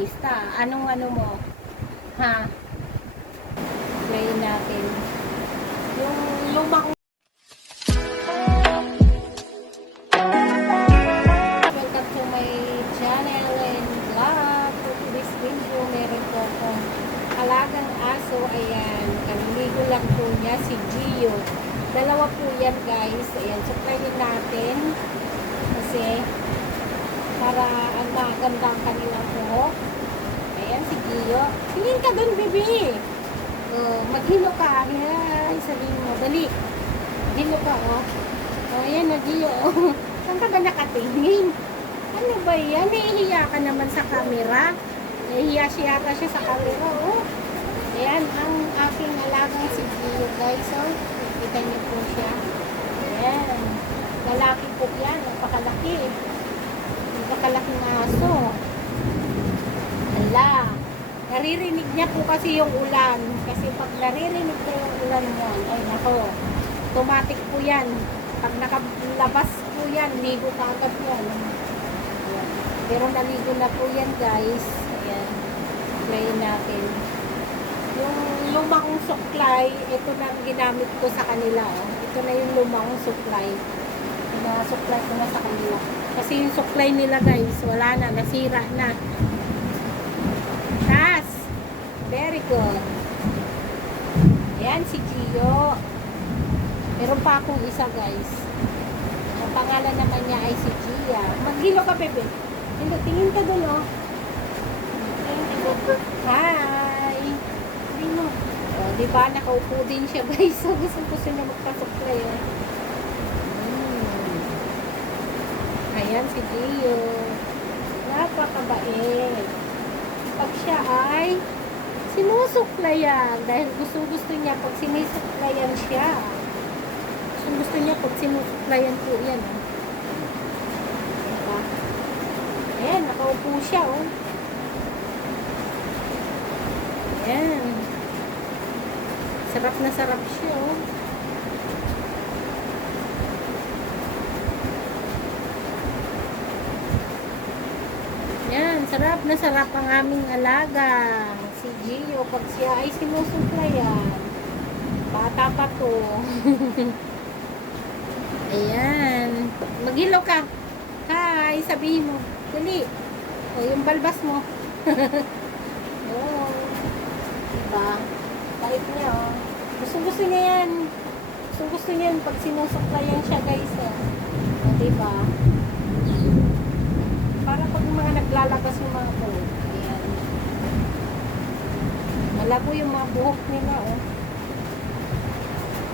artista. Anong ano mo? Ha? Play natin. Yung lumang welcome to my channel and vlog. For today's video, meron po akong alagang aso. Ayan, kaliligo lang po niya, si Gio. Dalawa po yan guys. Ayan, suklayin natin. Kasi para ang maganda ang kanilang buhok. Ayan, si Gio. Tingin ka dun, baby. Maghilo ka. Ay, sabihin mo. Dali. Maghilo ka, oh. Oh, ayan na, Gio. Oh. Saan ka ba nakatingin? Ano ba yan? Nahihiya ka naman sa camera. Nahihiya siya yata siya sa camera, oh. Ayan, ang aking alagang si Gio, guys, oh. Kita niyo po siya. Ayan. Lalaki po yan. Napakalaki. Napakalaking aso. Ala. Naririnig niya po kasi yung ulan. Kasi pag naririnig niya yung ulan mo, ay nako, automatic po yan. Pag nakalabas po yan, ligo ka agad yan. Ayan. Pero naligo na po yan guys. Ayan. Play natin. Yung lumang suklay, ito na ginamit ko sa kanila. Oh. Ito na yung lumang suklay. Yung mga suklay ko na sa kanila. Kasi yung suklay nila guys, wala na, nasira na. Tas, very good. Ayan si Gio. Meron pa akong isa guys. Ang pangalan naman niya ay si Gia. Maghilo ka bebe. Tingin ka dun oh. Hi. Dino. Oh, diba nakaupo din siya guys. So gusto niya magpasuklay oh. Ayan si Gio. Napakabait. Pag siya ay sinusuklayan. Dahil gusto niya pag sinusuklayan siya. Gusto niya pag sinusuklayan po yan. Diba? Ayan, nakaupo siya oh. Ayan. Sarap na sarap siya oh. Yan, sarap na sarap ang aming alaga. Si Gio, pag siya ay sinusuklayan. Bata pa to. Ayan. Maghilo ka. Hi, sabihin mo. Dali. O, yung balbas mo. Oh. Diba? Bait niya, oh. Gusto niya yan. Gusto niya yan pag sinusuklayan siya, guys. Oh. O, diba? Para pag mga naglalabas yung mga buhok. Ayan. Malabo yung mga buhok nila, oh.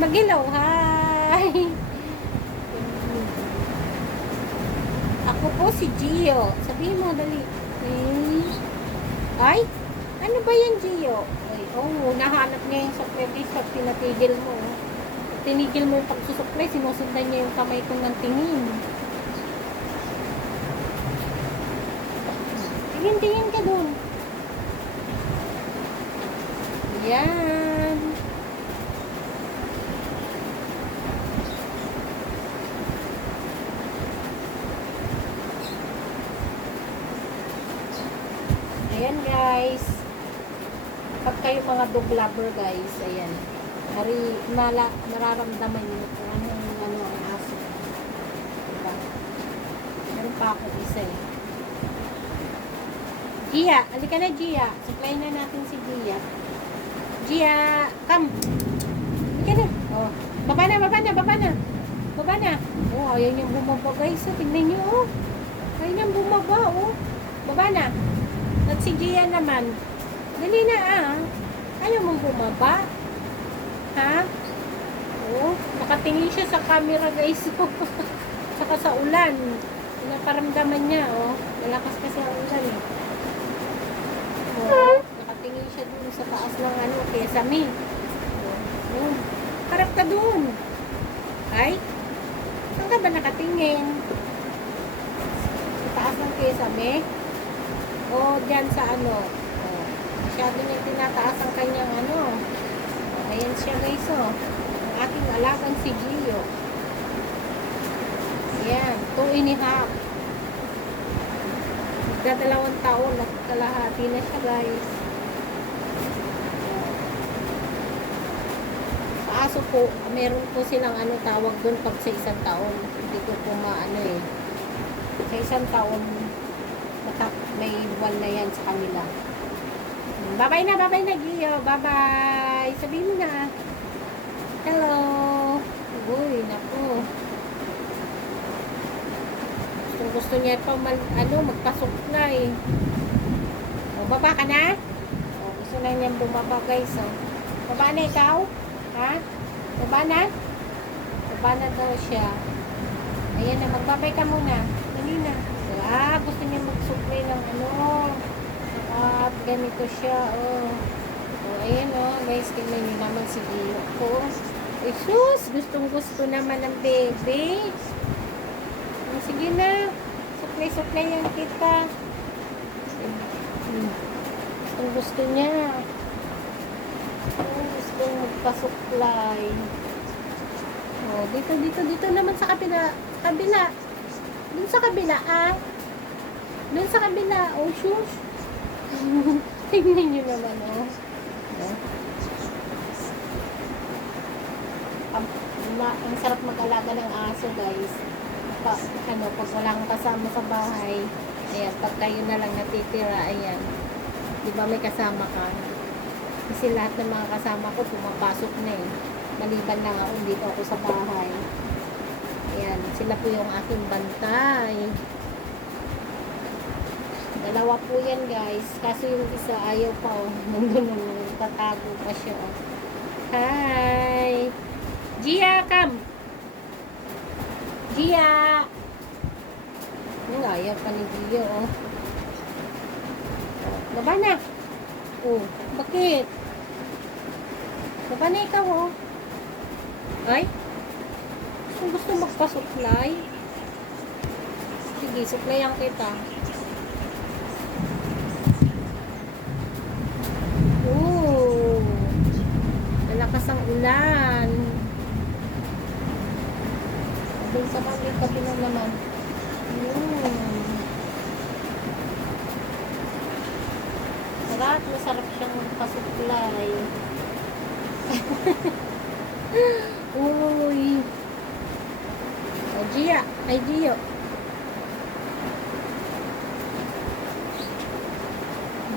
Magilaw, hi! Ako po si Gio. Sabihin mo, dali. Ay? Ano ba yan, Gio? Ay, oh, nahanap niya yung suklay. Pag tinatigil mo, oh. Tinigil mo yung pagsusuklay, sinusundan niya yung kamay ko ng tingin. Tingin ka dun. Yan. Ayan guys. Pag kayo mga dog lover guys, ayan. Mararamdaman nyo kung ano ang aso. Diba? Meron pa ako isa eh. Gia, halika na Gia. Supply na natin si Gia. Gia, come. Halika na. Oh, baba na. Baba na. Oh, ayaw niyang bumaba guys. So, tingnan niyo oh. Ayaw niyang bumaba oh. Baba na. At si Gia naman. Dali na ah. Ayaw mong bumaba. Ha? Oh, nakatingin siya sa camera guys. Saka sa ulan. Pinaparamdaman niya oh. Malakas kasi ang ulan eh. Oh, nakatingin siya dun sa taas ng ano, kesame. Oh, harap ka dun. Ay, saan ka ba nakatingin? Sa taas ng kesame? O, dyan sa ano. Oh, masyado niya tinataas ang kanyang ano. Oh, ayan siya guys oh. Ang aking alagang si Gio. Ayan, 2.5. magdadalawang taon at kalahati na siya, guys. Sa aso po, meron po silang ano tawag doon pag sa isang taon. Hindi ko po maano eh. Sa isang taon, may buwan na yan sa kanila. Bye-bye na, Gio. Bye-bye. Sabihin mo na. Hello. Uy, naku. Gusto niya pa magpasok na eh. O, baba ka na? O, gusto na niya bumaba, guys. O. Baba na ikaw? Ha? Baba na? Baba na daw siya. Ayan na, magbabay ka muna. Dali na. Gusto niya magsuklay ng ano. At ganito siya, oh. O, ayan, oh. Guys, tingnan niyo naman si Gio ko. Ay, sus! Gustong-gusto naman ng baby. Sige na. Suklay-suklay yan kita. Gusto niya. Gusto magpasuklay. Oh, dito naman sa kabila. Dun sa kabila, ah. Dun sa kabila. Oh, shush. Tingnan nyo naman, oh. Ang sarap mag-alaga ng aso, guys. Pag wala kang kasama sa bahay, ayan, pag kayo na lang natitira, ayan, di ba may kasama ka? Kasi lahat ng mga kasama ko pumapasok na eh, maliban lang ako, dito ako sa bahay. Ayan, sila po yung aking bantay. Dalawa po yan, guys, kaso yung isa ayaw pa, oh. Nandun, tatago pa siya, oh. Hi Gia, come. Gia! Ang ayaw pa ni Gia, oh. Baba na. Oh, bakit? Baba na ikaw, oh. Ay? Gusto magpasuklay? Sige, suklayan kita. Oh, malakas ang ulan. Doon sa kabila naman. Masarap siyang pasuklay. Uy. O, Gia. Ay, Gio.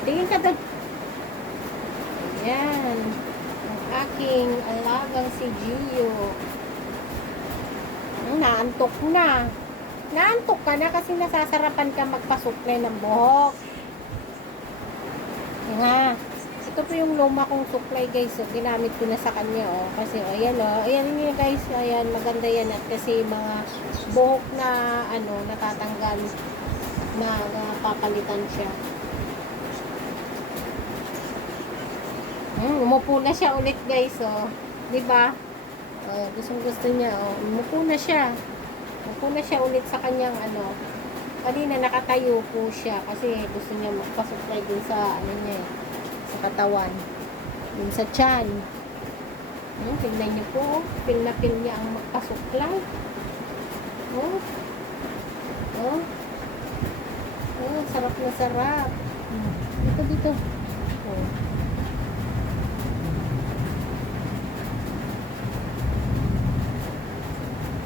Tingin ka doon. Ayan. Ang aking alagang si Gio. Naantok na. Naantok ka na kasi nasasarapan ka magpasuklay ng buhok. Nga. Ito po yung luma kong suklay, guys. So, ginamit ko na sa kanya, oh. Kasi, oh, ayan, oh. Ayan niyo, guys. Ayan, maganda yan. At kasi mga buhok na, natatanggal na papalitan siya. Umupo na siya ulit, guys, oh. Diba? Gustong-gusto niya, oh. Umupo na siya. Umupo na siya ulit sa kanyang, kanina nakatayo po siya kasi gusto niya magpasuklay dun sa, niya, sa katawan. Dun sa tiyan. Tingnan niyo po, pil na pil niya ang magpasuklay. Oh. Oh. Oh, sarap na sarap. Dito. Oh.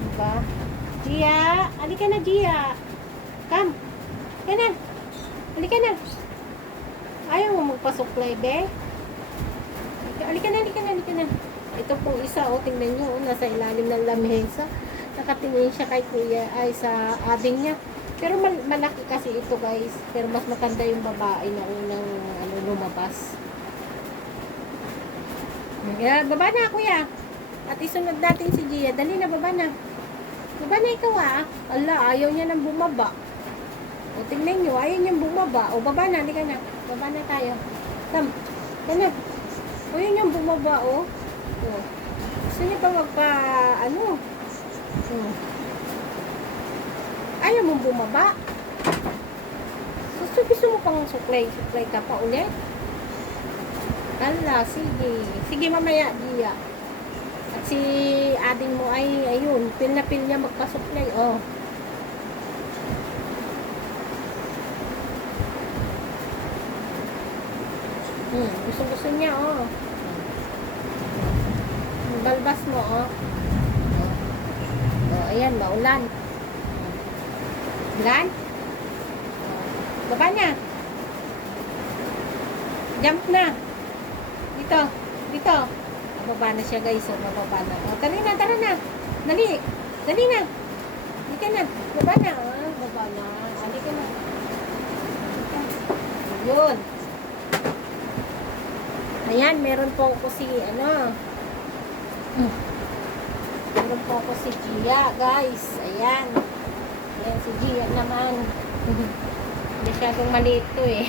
Diba? Gia! Halika na, Gia! Come! Halika na! Halika na! Ayaw mo magpasuklay, be? Halika na! Ito pong isa, oh, tingnan nyo, oh, nasa ilalim ng lamesa. Nakatingin siya kay kuya, ay sa ading niya. Pero malaki kasi ito, guys. Pero mas maganda yung babae na unang lumabas. Yeah, baba na, kuya. At isunod natin si Gia. Dali na, baba na. Baba na ikaw, ah. Ala, ayaw niya nang bumaba. O, tingnan nyo, ayaw niyang bumaba. O, baba na, halika na. Baba na tayo. Come, yan na. O, yun yung bumaba, o. O. Gusto niya pa magpa, ayaw mong bumaba. Gusto mo pang suklay ka pa ulit? Ala, sige. Sige, mamaya, Gia. At si ading mo ay, ayun, pil na pil niya magpasuklay, oh. Gusto niya, oh. Balbas mo, oh. Oh, ayan, maulan. Ulan? Baba na. Jump na. Dito. Dito. Bababa na siya, guys. So, bababa na. Oh, tara na, tara na. Dali. Dali na. Dito na. Baba na. Ah, baba na. Dali ka na. Yun. Ayan, meron po ako si, meron po ako si Gia, guys. Ayan. Ayan, si Gia naman. Masyadong maliit to eh.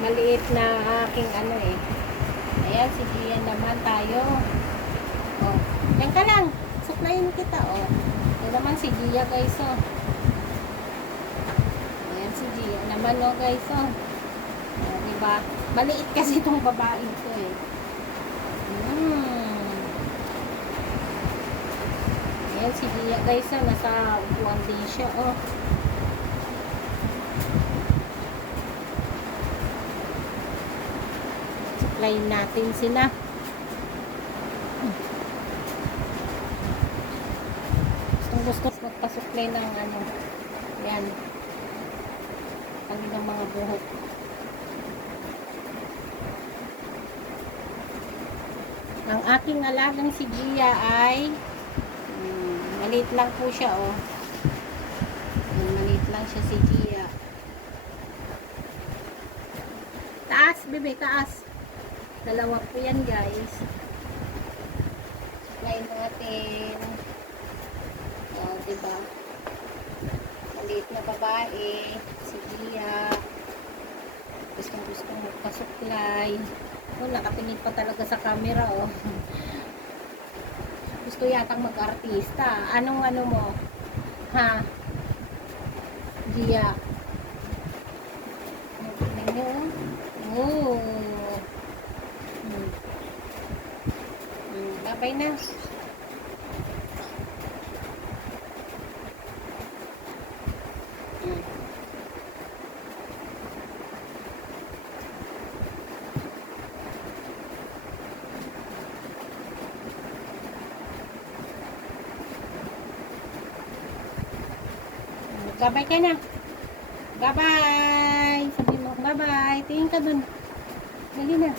Maliit na aking eh. Ayan, si Gia naman tayo. Oh, yan ka lang. Suklayin kita, oh. Yan naman si Gia, guys, oh. Ayan, si Gia naman, oh, guys, oh. Oh, diba? Maliit kasi itong babae ito, eh. Ayan, si Gia, guys, oh. Nasa upuan din siya, oh. Suklayin natin sila. Gusto magpasuklay ng yan, kanilang mga buhok. Ang aking alagang si Gia ay maliit lang po siya, oh. Maliit lang siya si Gia. Taas, bebe, taas. Dalawa po yan, guys. Suklayin natin. Oh, diba? Maliit na babae. Si Gia. Gustong magpasuklay. Oh, nakatingin pa talaga sa camera, oh. Gusto yatang mag-artista. Anong mo? Ha? Gia. Tingnan nyo, oh. Babay na. Babay ka na. Bye-bye. Sabi mo, bye-bye. Tingin ka dun. Dali na.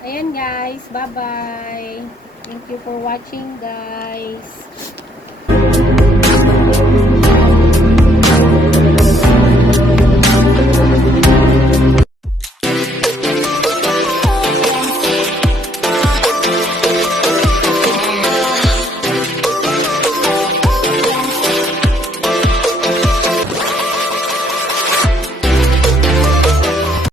Ayan, guys. Bye-bye. Thank you for watching, guys.